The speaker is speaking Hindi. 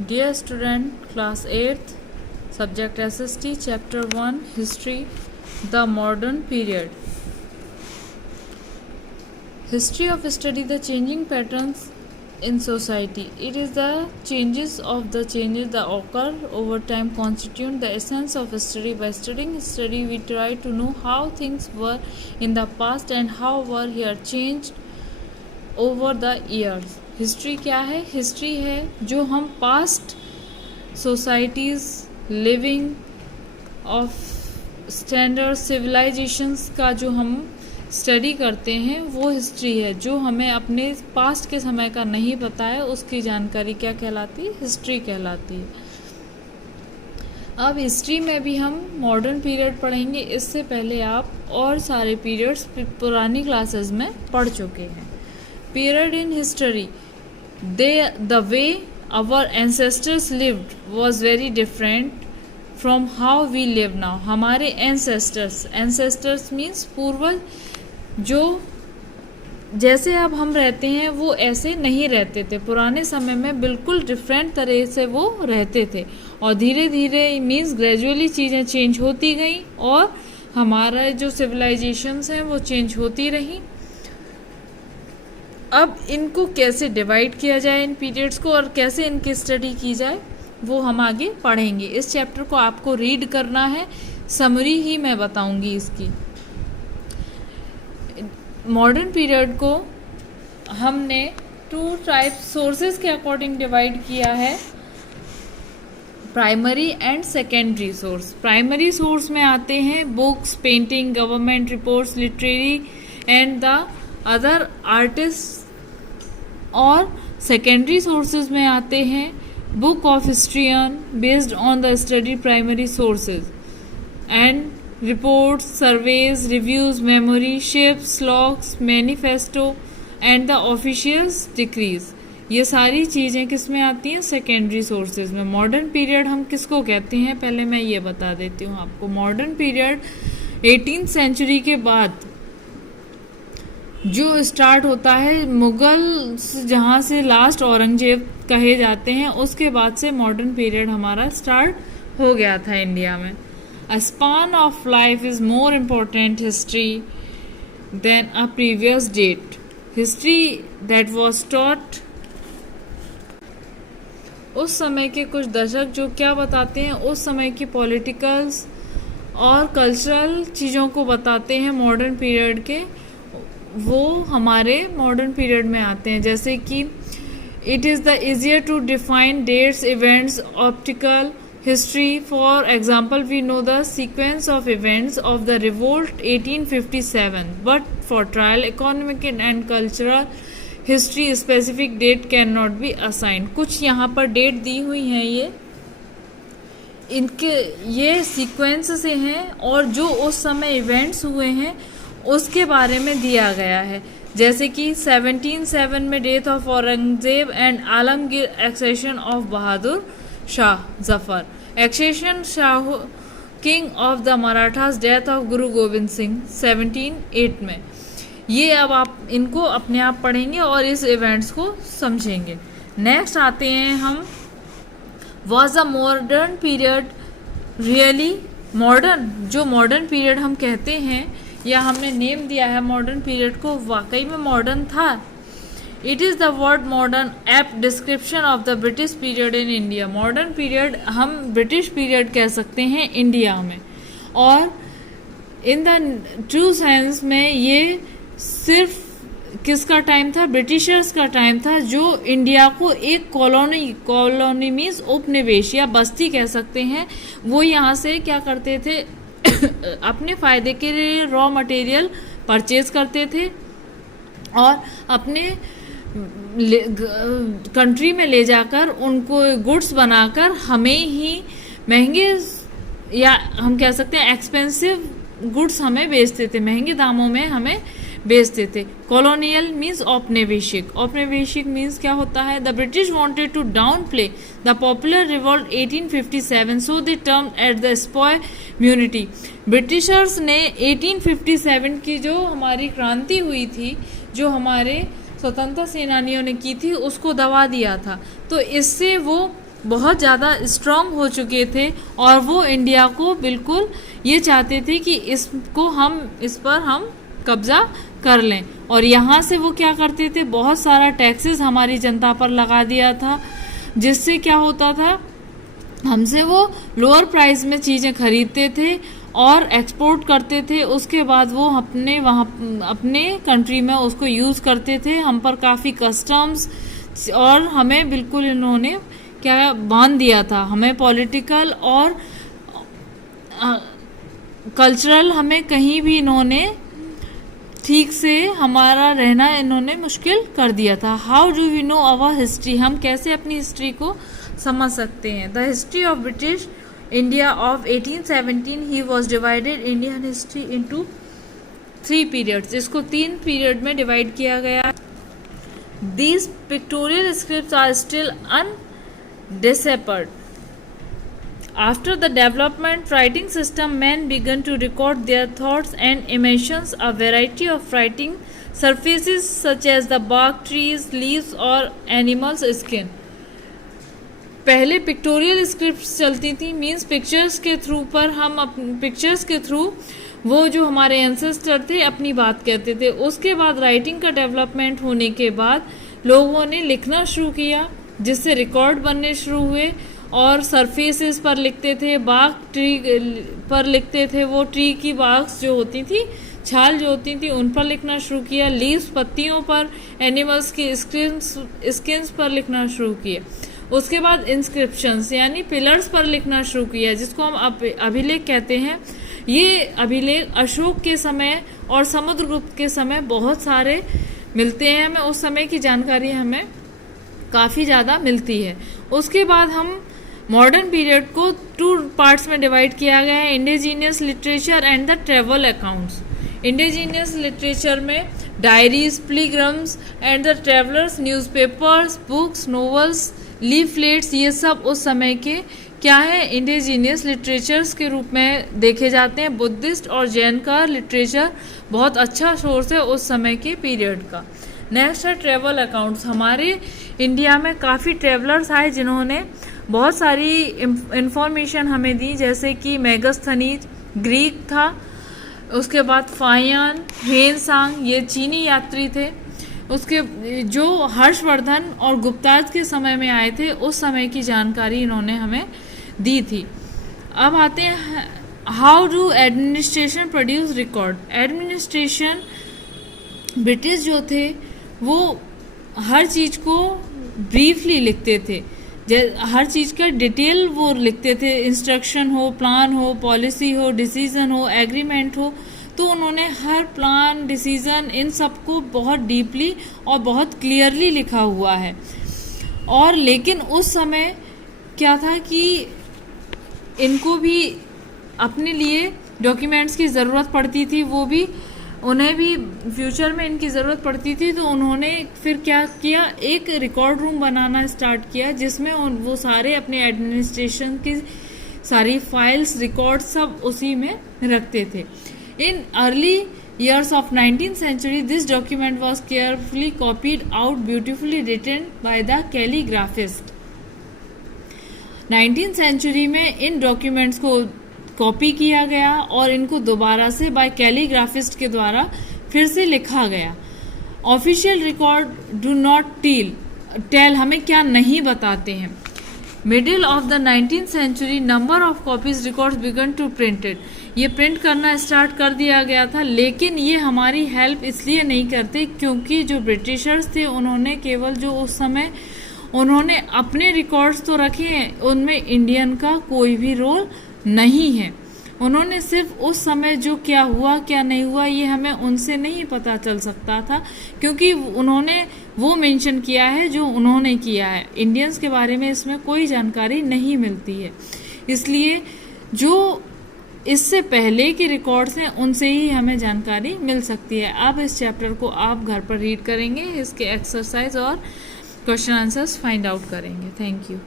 Dear student, class 8th, subject SST, chapter 1, history, the modern period. History of study the changing patterns in society. It is the changes that occur over time constitute the essence of study. By studying history, we try to know how things were in the past and how were here changed over the years. History क्या है? हिस्ट्री है जो हम past societies living of standard civilisations का जो हम स्टडी करते हैं वो हिस्ट्री है। जो हमें अपने पास्ट के समय का नहीं पता है उसकी जानकारी क्या कहलाती है? हिस्ट्री कहलाती है। अब हिस्ट्री में भी हम मॉडर्न पीरियड पढ़ेंगे। इससे पहले आप और सारे पीरियड्स पुरानी क्लासेस में पढ़ चुके हैं। Period in history, the way our ancestors lived was very different from how we live now. हमारे ancestors means पूर्वज, जो जैसे अब हम रहते हैं वो ऐसे नहीं रहते थे। पुराने समय में बिल्कुल डिफरेंट तरह से वो रहते थे और धीरे धीरे मीन्स ग्रेजुअली चीज़ें चेंज होती गई और हमारा जो सिविलाइजेशंस हैं वो चेंज होती रही। अब इनको कैसे डिवाइड किया जाए इन पीरियड्स को और कैसे इनकी स्टडी की जाए वो हम आगे पढ़ेंगे। इस चैप्टर को आपको रीड करना है, समरी ही मैं बताऊंगी इसकी। मॉडर्न पीरियड को हमने 2 टाइप्स सोर्सेज के अकॉर्डिंग डिवाइड किया है, primary and secondary source. Primary source में आते हैं books, painting, government reports, literary and the other artist, और सेकेंडरी सोर्सेज में आते हैं book of historian based on the study primary sources and reports, surveys, reviews, memory, ships, logs, manifesto and the officials decrease. ये सारी चीज़ें किस में आती हैं? सेकेंडरी सोर्सेज में। मॉडर्न पीरियड हम किसको कहते हैं पहले मैं ये बता देती हूँ आपको। मॉडर्न पीरियड 18th सेंचुरी के बाद जो स्टार्ट होता है, मुगल जहाँ से लास्ट औरंगजेब कहे जाते हैं उसके बाद से मॉडर्न पीरियड हमारा स्टार्ट हो गया था इंडिया में। A span of life is more important history than a previous date. History that was taught, उस समय के कुछ दशक जो क्या बताते हैं, उस समय की पॉलिटिकल्स और कल्चरल चीज़ों को बताते हैं मॉडर्न पीरियड के, वो हमारे मॉडर्न पीरियड में आते हैं। जैसे कि it is the easier to define dates, events, optical history. For example we know the sequence of events of the revolt 1857, but for trial economic and cultural history specific date can not be assigned. कुछ यहाँ पर डेट दी हुई हैं, ये सीक्वेंस से हैं और जो उस समय इवेंट्स हुए हैं उसके बारे में दिया गया है। जैसे कि 1707 में death of Aurangzeb and Alamgir, accession of Bahadur Shah Zafar, accession Shah king of the Marathas, death of Guru Gobind Singh 1708 में। ये अब आप इनको अपने आप पढ़ेंगे और इस इवेंट्स को समझेंगे। नेक्स्ट आते हैं हम, was the modern period really modern? जो मॉडर्न पीरियड हम कहते हैं या हमने नेम दिया है मॉडर्न पीरियड को, वाकई में मॉडर्न था? It is the word modern apt description of the British period in India. Modern period हम ब्रिटिश पीरियड कह सकते हैं इंडिया में, और इन द ट्रू सेंस में ये सिर्फ किसका टाइम था? ब्रिटिशर्स का टाइम था, जो इंडिया को एक कॉलोनी मीन्स उपनिवेश या बस्ती कह सकते हैं, वो यहाँ से क्या करते थे अपने फ़ायदे के लिए रॉ मटेरियल परचेज करते थे और अपने कंट्री में ले जाकर उनको गुड्स बनाकर हमें ही महंगे या हम कह सकते हैं एक्सपेंसिव गुड्स हमें बेचते थे, महंगे दामों में हमें बेचते थे। कॉलोनियल मीन्स औपनिवेशिक। औपनिवेशिक मीन्स क्या होता है? The British wanted to downplay the popular revolt 1857 so they term at the sepoy mutiny. Britishers ने 1857 की जो हमारी क्रांति हुई थी, जो हमारे स्वतंत्रता सेनानियों ने की थी, उसको दबा दिया था। तो इससे वो बहुत ज़्यादा स्ट्रांग हो चुके थे और वो इंडिया को बिल्कुल ये चाहते थे कि इस पर हम कब्जा कर लें। और यहाँ से वो क्या करते थे, बहुत सारा टैक्सेस हमारी जनता पर लगा दिया था, जिससे क्या होता था, हमसे वो लोअर प्राइस में चीज़ें खरीदते थे और एक्सपोर्ट करते थे। उसके बाद वो अपने कंट्री में उसको यूज़ करते थे। हम पर काफ़ी कस्टम्स और हमें बिल्कुल इन्होंने क्या बांध दिया था, हमें पॉलिटिकल और कल्चरल हमें कहीं भी इन्होंने ठीक से हमारा रहना इन्होंने मुश्किल कर दिया था। How do we know our history, हम कैसे अपनी हिस्ट्री को समझ सकते हैं। The history of British India of 1817, he was divided Indian history into 3 periods, इसको 3 पीरियड में डिवाइड किया गया। These pictorial scripts are still undeciphered. After the development writing system, men began to record their thoughts and emotions. A variety of writing surfaces such as the bark, trees, leaves or animals' skin. पहले पिक्टोरियल स्क्रिप्ट्स चलती थी, मीन्स पिक्चर्स के थ्रू पर हम पिक्चर्स के थ्रू वो जो हमारे एंसेस्टर थे अपनी बात कहते थे। उसके बाद राइटिंग का डेवलपमेंट होने के बाद लोगों ने लिखना शुरू किया, जिससे रिकॉर्ड बनने शुरू हुए और सरफेसेस पर लिखते थे, बाग ट्री पर लिखते थे, वो ट्री की बाग्स जो होती थी, छाल जो होती थी, उन पर लिखना शुरू किया। लीव्स पत्तियों पर, एनिमल्स की स्किन्स पर लिखना शुरू किया। उसके बाद इंस्क्रिप्शंस यानी पिलर्स पर लिखना शुरू किया, जिसको हम अभिलेख कहते हैं। ये अभिलेख अशोक के समय और समुद्रगुप्त के समय बहुत सारे मिलते हैं, हमें उस समय की जानकारी हमें काफ़ी ज़्यादा मिलती है। उसके बाद हम मॉडर्न पीरियड को 2 पार्ट्स में डिवाइड किया गया है, indigenous literature and the travel accounts. Indigenous literature में diaries, pilgrims and the travellers, newspapers, books, novels, leaflets, ये सब उस समय के क्या है, इंडिजीनियस लिटरेचर्स के रूप में देखे जाते हैं। बुद्धिस्ट और जैन का लिटरेचर बहुत अच्छा सोर्स है उस समय के पीरियड का। नेक्स्ट है ट्रेवल अकाउंट्स। हमारे इंडिया में काफ़ी ट्रेवलर्स आए जिन्होंने बहुत सारी इंफॉर्मेशन हमें दी, जैसे कि मेगास्थनीज ग्रीक था, उसके बाद फाहियान, हेनसांग ये चीनी यात्री थे, उसके जो हर्षवर्धन और गुप्ताज के समय में आए थे, उस समय की जानकारी इन्होंने हमें दी थी। अब आते हैं how do administration produce record. Administration British जो थे वो हर चीज़ को ब्रीफली लिखते थे, हर चीज़ का डिटेल वो लिखते थे, इंस्ट्रक्शन हो, प्लान हो, पॉलिसी हो, डिसीजन हो, एग्रीमेंट हो, तो उन्होंने हर प्लान, डिसीजन इन सबको बहुत डीपली और बहुत क्लियरली लिखा हुआ है। और लेकिन उस समय क्या था कि इनको भी अपने लिए डॉक्यूमेंट्स की ज़रूरत पड़ती थी, वो भी उन्हें भी फ्यूचर में इनकी ज़रूरत पड़ती थी, तो उन्होंने फिर क्या किया, एक रिकॉर्ड रूम बनाना स्टार्ट किया, जिसमें वो सारे अपने एडमिनिस्ट्रेशन की सारी फाइल्स, रिकॉर्ड्स सब उसी में रखते थे। In early years of 19th century, this document was carefully copied out, beautifully written by the calligraphist. 19th century में इन डॉक्यूमेंट्स को कॉपी किया गया और इनको दोबारा से बाय कैलीग्राफिस्ट के द्वारा फिर से लिखा गया। Official record do not tell हमें क्या नहीं बताते हैं। Middle of the 19th century number of copies records began to printed, ये प्रिंट करना स्टार्ट कर दिया गया था, लेकिन ये हमारी हेल्प इसलिए नहीं करते क्योंकि जो ब्रिटिशर्स थे उन्होंने केवल जो उस समय उन्होंने अपने रिकॉर्ड्स तो रखे हैं, उनमें इंडियन का कोई भी रोल नहीं है। उन्होंने सिर्फ उस समय जो क्या हुआ क्या नहीं हुआ ये हमें उनसे नहीं पता चल सकता था, क्योंकि उन्होंने वो मेंशन किया है जो उन्होंने किया है। इंडियंस के बारे में इसमें कोई जानकारी नहीं मिलती है, इसलिए जो इससे पहले के रिकॉर्ड्स हैं उनसे ही हमें जानकारी मिल सकती है। अब इस चैप्टर को आप घर पर रीड करेंगे, इसके एक्सरसाइज और क्वेश्चन आंसर्स फाइंड आउट करेंगे। Thank you.